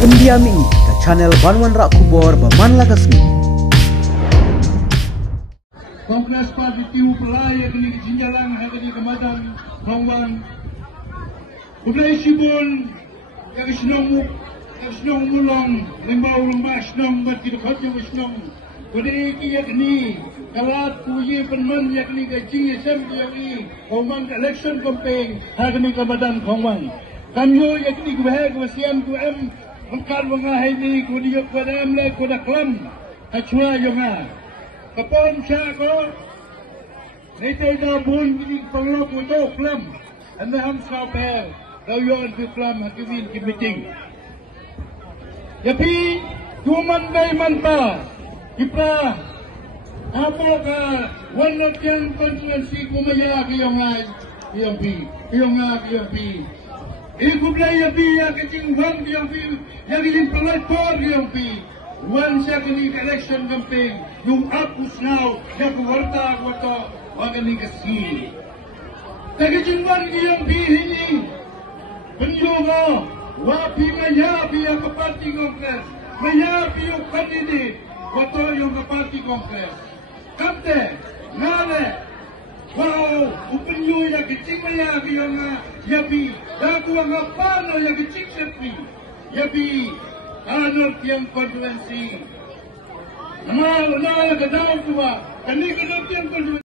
India mi ke channel Banwan Rak Kubor Baman Lagasmi. Kongres Parti Tiu Pelai yang kini Jinjalang yang kini Kemadan Kongwan. Budaya Sibun yang senong mulong limbau rumah senong berkita khotnya senong. Budaya yang kini kalat kuye penman yang kini kecing assembly yang kini Kongwan election campaign yang kini Kemadan Kongwan. Kanyo yang kini kubahag wasiam kuem mengkar mengahai ni kudiok padam le kudaklam kacua yonga. Kapon siya ko, nito na buwan kini panglok ito, klam. Ano ang saper, daw yun si klam, hakiwin kimiting. Yapi, duman bay man pa, ipra, apo ka, one of yung constituency kumaya kiyong pi. Ikublay yapi, yakicing wang kiyong pi, yakicing panglator kiyong pi. One second election campaign, yung apus now, yung warta wato, wagaling kasi. Tagajinban kiyang bihini, penyuga, wapi mayapi ang kaparti kongres, mayapi yung candidate, wato yung kaparti kongres. Kapte, ngale, wow, upenyo yung kicing mayapi yung yapi, daku ang apano yung kicing sepi, yapi, anor tiang konstituensi. Nama, nala kadang tua, kani kadang tiang konstituensi.